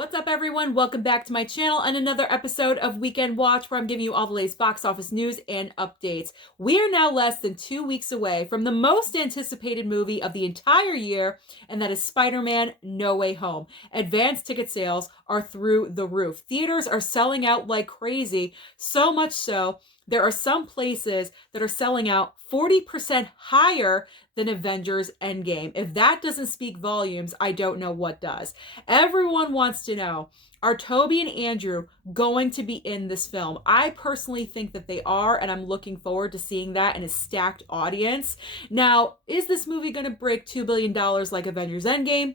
What's up, everyone? Welcome back to my channel and another episode of Weekend Watch, where I'm giving you all the latest box office news and updates. We are now less than 2 weeks away from the most anticipated movie of the entire year, and that is Spider-Man No Way Home. Advanced ticket sales are through the roof. Theaters are selling out like crazy, so much so there are some places that are selling out 40% higher than Avengers Endgame. If that doesn't speak volumes, I don't know what does. Everyone wants to know, are Toby and Andrew going to be in this film? I personally think that they are, and I'm looking forward to seeing that in a stacked audience. Now, is this movie going to break $2 billion like Avengers Endgame?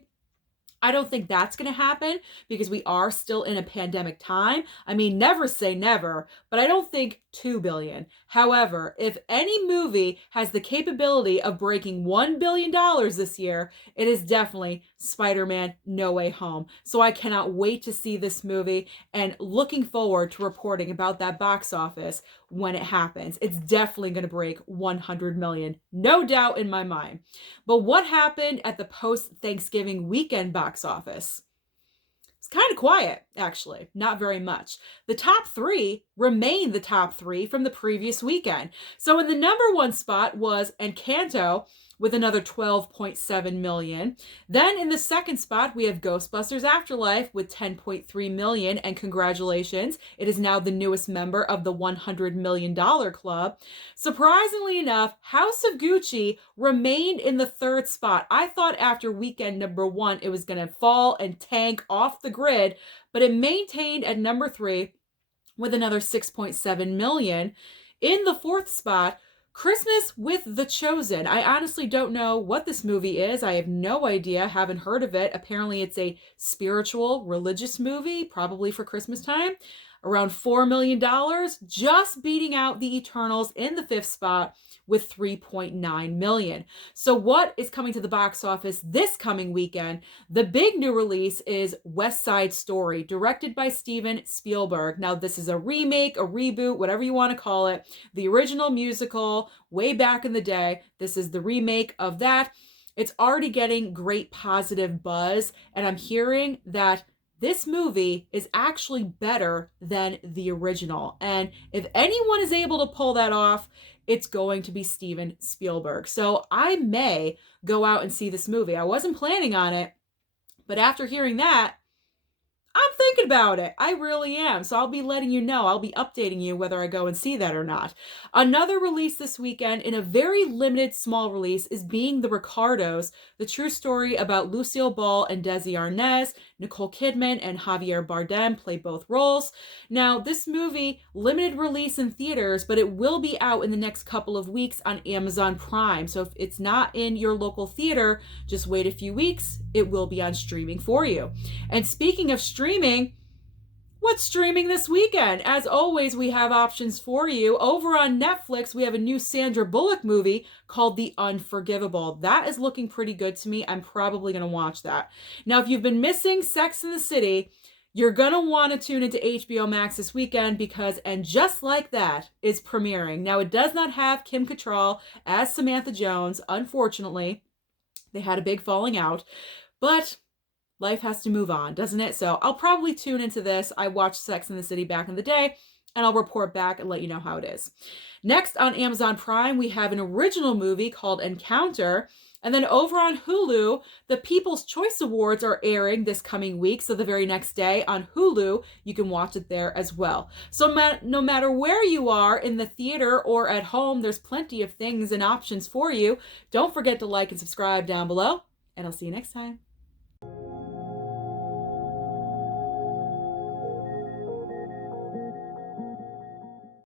I don't think that's going to happen because we are still in a pandemic time. I mean, never say never, but I don't think 2 billion. However, if any movie has the capability of breaking $1 billion this year, it is definitely Spider-Man No Way Home. So I cannot wait to see this movie and looking forward to reporting about that box office when it happens. It's definitely going to break 100 million, no doubt in my mind. But what happened at the post-Thanksgiving weekend box office? It's kind of quiet, actually. Not very much. The top three remain the top three from the previous weekend. So in the number one spot was Encanto with another 12.7 million. Then in the second spot, we have Ghostbusters Afterlife with 10.3 million. And congratulations, it is now the newest member of the $100 million club. Surprisingly enough, House of Gucci remained in the third spot. I thought after weekend number one, it was going to fall and tank off the grid, but it maintained at number three with another 6.7 million. In the fourth spot, Christmas with the Chosen. I honestly don't know what this movie is. I have no idea. Haven't heard of it. Apparently it's a spiritual, religious movie, probably for Christmas time. Around $4 million, just beating out the Eternals in the fifth spot with 3.9 million. So what is coming to the box office this coming weekend? The big new release is West Side Story, directed by Steven Spielberg. Now, this is a remake, a reboot, whatever you want to call it. The original musical, way back in the day. This is the remake of that. It's already getting great positive buzz, and I'm hearing that this movie is actually better than the original. And if anyone is able to pull that off, it's going to be Steven Spielberg. So I may go out and see this movie. I wasn't planning on it, but after hearing that, I'm thinking about it. I really am. So I'll be letting you know. I'll be updating you whether I go and see that or not. Another release this weekend, in a very limited small release, is Being the Ricardos, the true story about Lucille Ball and Desi Arnaz. Nicole Kidman and Javier Bardem play both roles. Now, this movie, limited release in theaters, but it will be out in the next couple of weeks on Amazon Prime. So if it's not in your local theater, just wait a few weeks. It will be on streaming for you. And speaking of streaming, what's streaming this weekend? As always, we have options for you. Over on Netflix, we have a new Sandra Bullock movie called The Unforgivable. That is looking pretty good to me. I'm probably going to watch that. Now, if you've been missing Sex and the City, you're going to want to tune into HBO Max this weekend because And Just Like That is premiering. Now, it does not have Kim Cattrall as Samantha Jones, unfortunately. They had a big falling out, but life has to move on, doesn't it? So I'll probably tune into this. I watched Sex and the City back in the day, and I'll report back and let you know how it is. Next on Amazon Prime, we have an original movie called Encounter. And then over on Hulu, the People's Choice Awards are airing this coming week. So the very next day on Hulu, you can watch it there as well. So no matter where you are in the theater or at home, there's plenty of things and options for you. Don't forget to like and subscribe down below, and I'll see you next time.